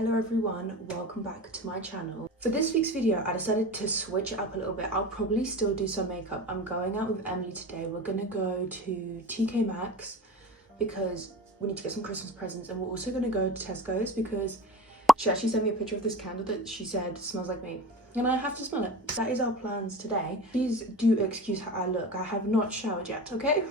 Hello everyone, welcome back to my channel. For this week's video, I decided to switch it up a little bit. I'll probably still do some makeup. I'm going out with Emily today. We're gonna go to TK Maxx because we need to get some Christmas presents, and we're also gonna go to Tesco's because she actually sent me a picture of this candle that she said smells like me. And I have to smell it. That is our plans today. Please do excuse how I look. I have not showered yet, okay?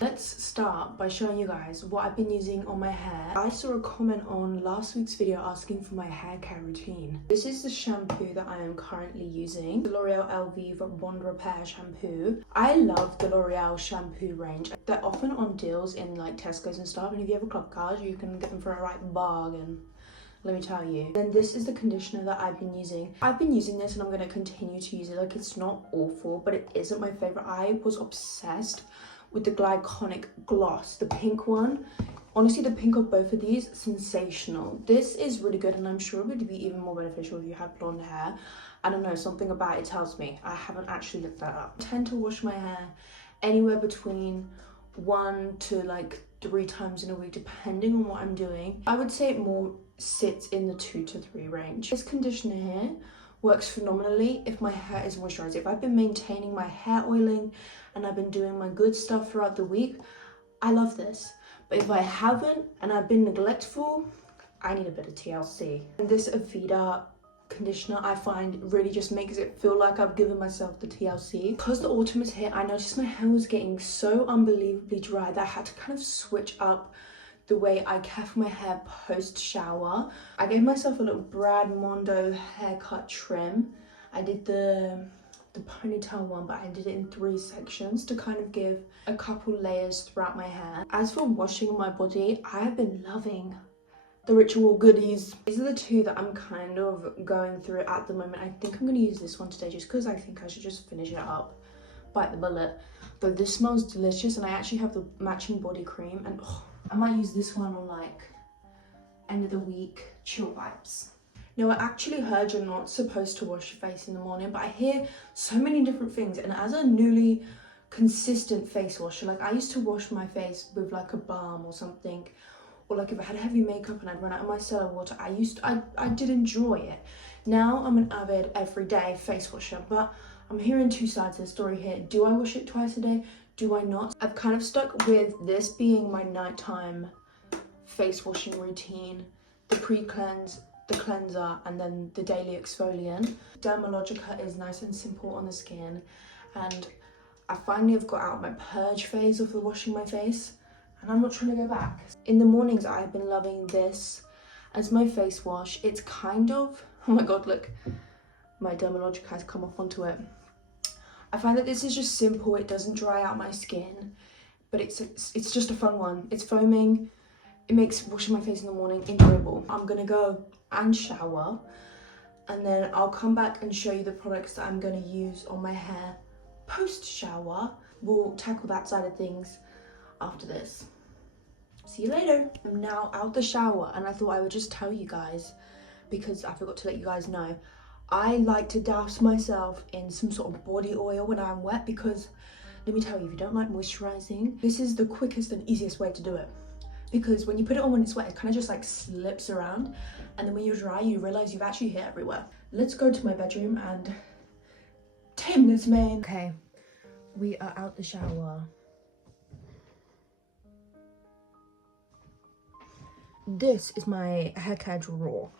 Let's start by showing you guys what I've been using on my hair. I saw a comment on last week's video asking for my hair care routine. This is the shampoo that I am currently using, the L'Oreal Elvive Bond Repair shampoo. I love the L'Oreal shampoo range. They're often on deals in like Tesco's and stuff, and if you have a club card, you can get them for a right bargain. Let me tell you. Then this is the conditioner that I've been using. I've been using this and I'm going to continue to use it. Like, it's not awful, but it isn't my favorite. I was obsessed with the glycolic gloss, the pink one. Honestly, the pink of both of these, sensational. This is really good, and I'm sure it would be even more beneficial if you have blonde hair. I don't know, something about it tells me. I haven't actually looked that up. I tend to wash my hair anywhere between 1 to like 3 times in a week, depending on what I'm doing. I would say it more sits in the 2 to 3 range. This conditioner here works phenomenally if my hair is moisturized. If I've been maintaining my hair oiling and I've been doing my good stuff throughout the week, I love this. But if I haven't and I've been neglectful, I need a bit of TLC. And this Vita conditioner, I find, really just makes it feel like I've given myself the TLC. Because the autumn is here, I noticed my hair was getting so unbelievably dry that I had to kind of switch up the way I care for my hair post shower. I gave myself a little Brad Mondo haircut trim. I did the ponytail one, but I did it in 3 sections to kind of give a couple layers throughout my hair. As for washing my body, I have been loving the Ritual Goodies. These are the 2 that I'm kind of going through at the moment. I think I'm going to use this one today just because I think I should just finish it up. Bite the bullet. But this smells delicious, and I actually have the matching body cream, and oh, I might use this one on like end of the week chill vibes. Now, I actually heard you're not supposed to wash your face in the morning, but I hear so many different things, and as a newly consistent face washer, like I used to wash my face with like a balm or something, or like if I had heavy makeup and I'd run out of my micellar water, I did enjoy it. Now I'm an avid everyday face washer, but I'm hearing 2 sides of the story here. Do I wash it twice a day? Do I not? I've kind of stuck with this being my nighttime face washing routine, the pre-cleanse, the cleanser, and then the daily exfoliant. Dermalogica is nice and simple on the skin, and I finally have got out my purge phase of the washing my face, and I'm not trying to go back. In the mornings, I've been loving this as my face wash. It's kind of, oh my god, look, my Dermalogica has come off onto it. I find that this is just simple. It doesn't dry out my skin, but it's just a fun one. It's foaming. It makes washing my face in the morning enjoyable. I'm gonna go and shower, and then I'll come back and show you the products that I'm gonna use on my hair post shower. We'll tackle that side of things after this. See you later. I'm now out the shower, and I thought I would just tell you guys, because I forgot to let you guys know, I like to douse myself in some sort of body oil when I'm wet, because let me tell you, if you don't like moisturizing, this is the quickest and easiest way to do it. Because when you put it on when it's wet, it kind of just like slips around, and then when you're dry, you realize you've actually hit everywhere. Let's go to my bedroom and tame this man. Okay, we are out the shower. This is my hair care drawer.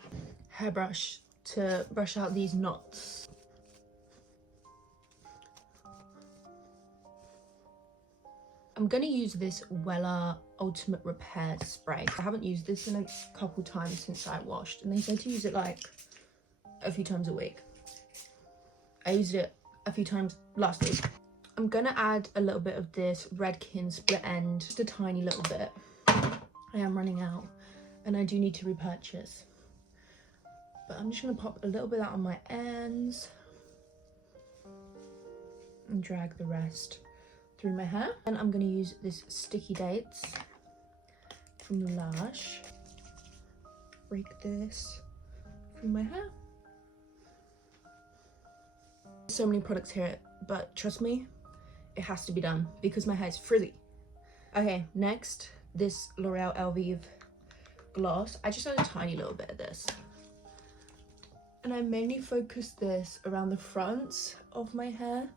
Hairbrush to brush out these knots. I'm gonna use this Wella Ultimate Repair Spray. I haven't used this in a couple times since I washed, and they said to use it like a few times a week. I used it a few times last week. I'm gonna add a little bit of this Redken Split End, just a tiny little bit. I am running out, and I do need to repurchase. But I'm just gonna pop a little bit out on my ends and drag the rest through my hair. And I'm gonna use this Sticky Dates from Lush. Break this through my hair. So many products here, but trust me, it has to be done because my hair is frizzy. Okay, next, this L'Oreal Elvive gloss. I just add a tiny little bit of this. And I mainly focus this around the fronts of my hair,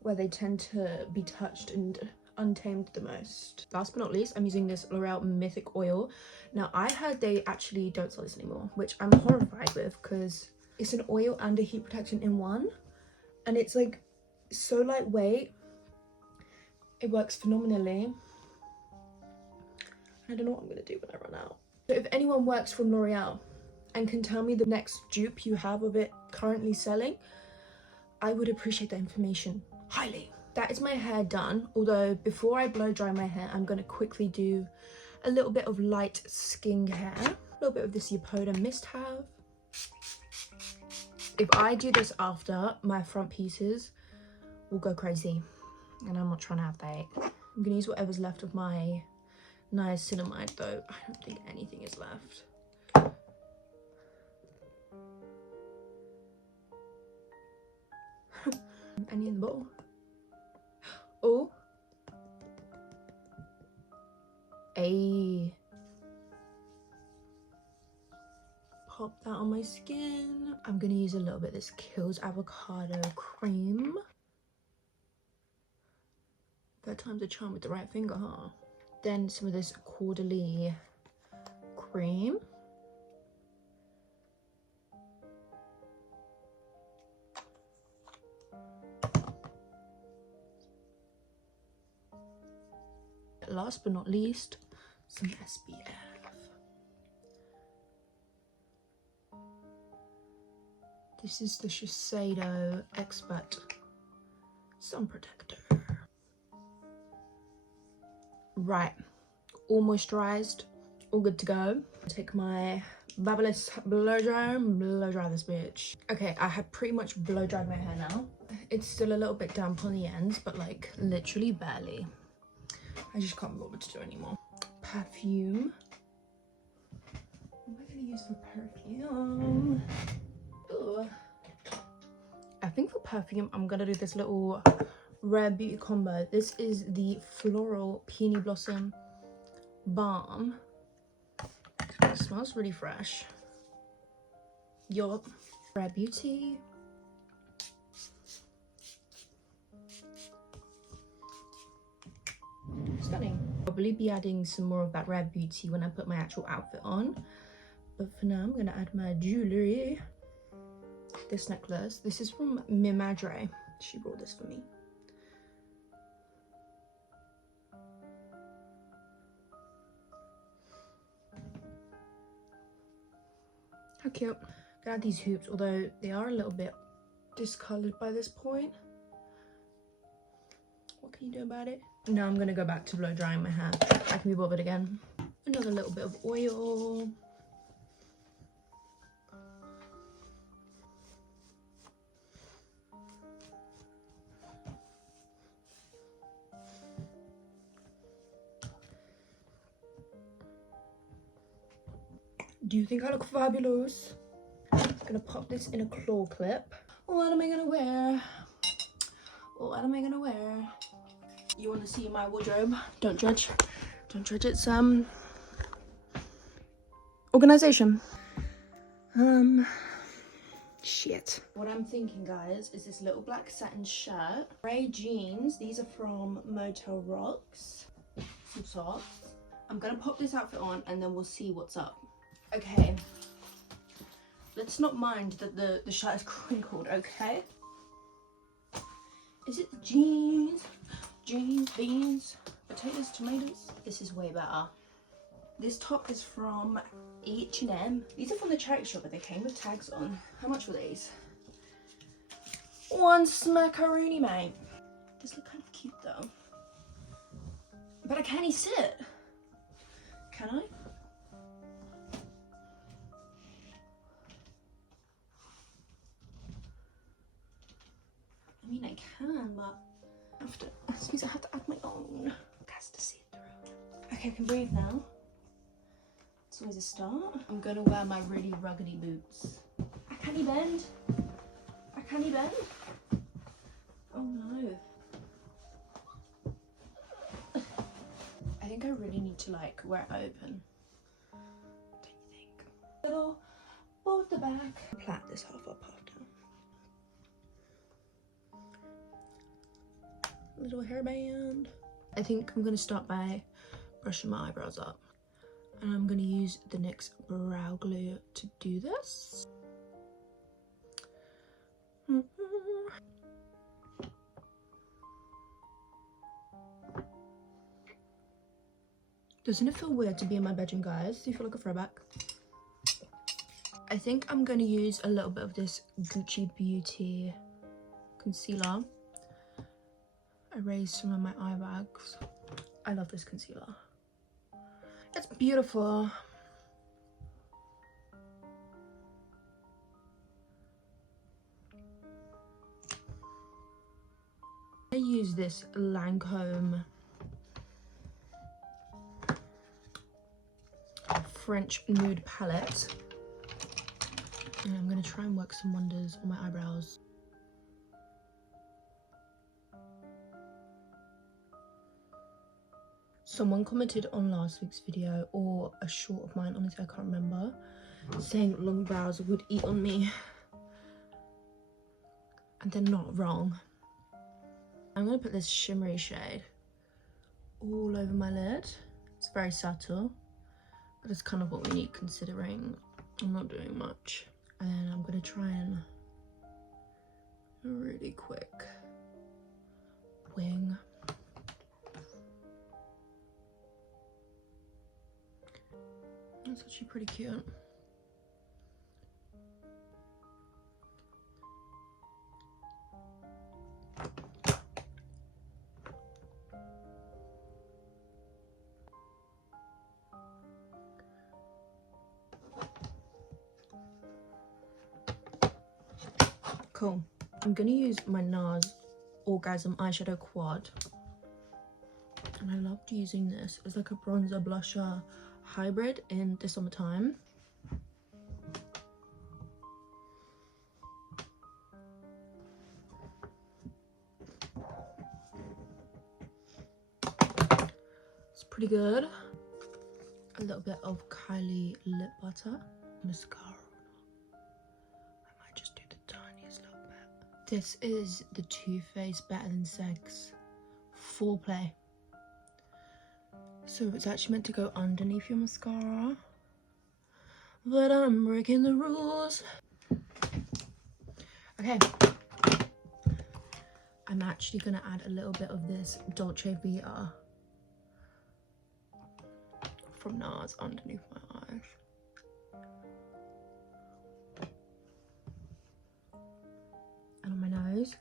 where they tend to be touched and untamed the most. Last but not least, I'm using this L'Oreal Mythic oil. Now, I heard they actually don't sell this anymore, which I'm horrified with because it's an oil and a heat protection in one. And it's like so lightweight. It works phenomenally. I don't know what I'm gonna do when I run out. So if anyone works from L'Oreal and can tell me the next dupe you have of it currently selling, I would appreciate that information highly. That is my hair done, although before I blow dry my hair, I'm gonna quickly do a little bit of light skincare. A little bit of this Yedoda mist have. If I do this after, my front pieces will go crazy, and I'm not trying to have that. I'm gonna use whatever's left of my niacinamide though. I don't think anything is left. Any in the bowl? Oh. Ayy. Pop that on my skin. I'm gonna use a little bit of this Kills avocado cream. Third time's a charm with the right finger, huh? Then some of this Quarterly cream. Last but not least, some SPF. This is the Shiseido Expert Sun Protector. Right, all moisturized, all good to go. Take my Babyliss blow dry this bitch. Okay, I have pretty much blow dried my hair now. It's still a little bit damp on the ends, but like literally barely. I just can't bother to do anymore. Perfume. What am I gonna use for perfume? Ooh. I think for perfume, I'm gonna do this little Rare Beauty combo. This is the Floral Peony Blossom Balm. It smells really fresh. Yup. Rare Beauty. Stunning. Probably be adding some more of that Rare Beauty when I put my actual outfit on. But for now, I'm gonna add my jewelry. This necklace. This is from Madre. She brought this for me. How cute. Gonna add these hoops, although they are a little bit discolored by this point. What can you do about it? Now I'm gonna go back to blow drying my hair. I can be bothered again. Another little bit of oil. Do you think I look fabulous? I'm gonna pop this in a claw clip. What am I gonna wear? What am I gonna wear? You want to see my wardrobe? Don't judge. Don't judge. It's organization. Shit. What I'm thinking, guys, is this little black satin shirt, grey jeans. These are from Motel Rocks. Some socks. I'm gonna pop this outfit on and then we'll see what's up. Okay. Let's not mind that the shirt is crinkled, okay? Is it the jeans? Jeans, beans, potatoes, tomatoes. This is way better. This top is from H&M. These are from the charity shop, but they came with tags on. How much were these? One smackaroonie, mate. This look kind of cute though. But I can't sit. Can I? I mean, I can, but I have to add my own. Has to see it through. Okay, I can breathe now. It's always a start. I'm gonna wear my really ruggedy boots. I can't bend. I can't bend. Oh no. I think I really need to like wear it open. Little fold the back. Plait this half up, half down. Little hairband. I think I'm gonna start by brushing my eyebrows up, and I'm gonna use the NYX brow glue to do this. Doesn't it feel weird to be in my bedroom, guys? Do you feel like a throwback? I think I'm going to use a little bit of this Gucci Beauty concealer. Erase some of my eye bags. I love this concealer. It's beautiful. I use this Lancome French nude palette, and I'm going to try and work some wonders on my eyebrows. Someone commented on last week's video, or a short of mine, honestly I can't remember, saying long brows would eat on me, and they're not wrong. I'm going to put this shimmery shade all over my lid. It's very subtle, but it's kind of what we need considering I'm not doing much. And then I'm going to try and really quick wing. That's actually pretty cute. Cool. I'm gonna use my Nars Orgasm eyeshadow quad, and I loved using this as like a bronzer blusher hybrid in the summertime. It's pretty good. A little bit of Kylie lip butter, mascara. This is the Too Faced Better Than Sex Foreplay. So it's actually meant to go underneath your mascara, but I'm breaking the rules. Okay. I'm actually gonna add a little bit of this Dolce Vita from Nars underneath my eyes. And on my nose,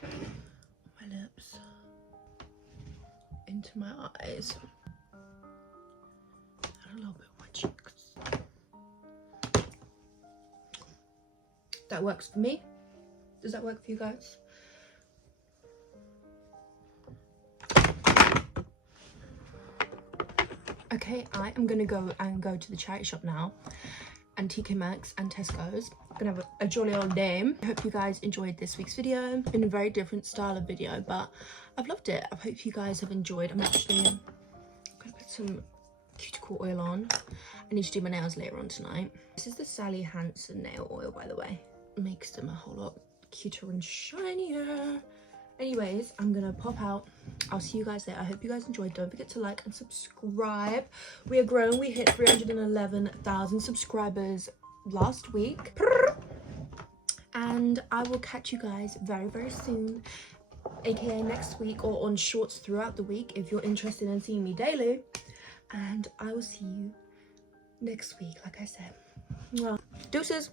my lips, into my eyes, and a little bit of my cheeks. That works for me. Does that work for you guys? Okay, I am gonna go to the charity shop now, and TK Maxx and Tesco's. I'm gonna have a jolly old day. I hope you guys enjoyed this week's video. It's been a very different style of video, but I've loved it. I hope you guys have enjoyed. I'm actually gonna put some cuticle oil on. I need to do my nails later on tonight. This is the Sally Hansen nail oil, by the way. It makes them a whole lot cuter and shinier. Anyways, I'm gonna pop out. I'll see you guys there. I hope you guys enjoyed. Don't forget to like and subscribe. We are growing. We hit 311,000 subscribers last week, and I will catch you guys very, very soon, aka next week, or on shorts throughout the week if you're interested in seeing me daily. And I will see you next week, like I said. Well, deuces.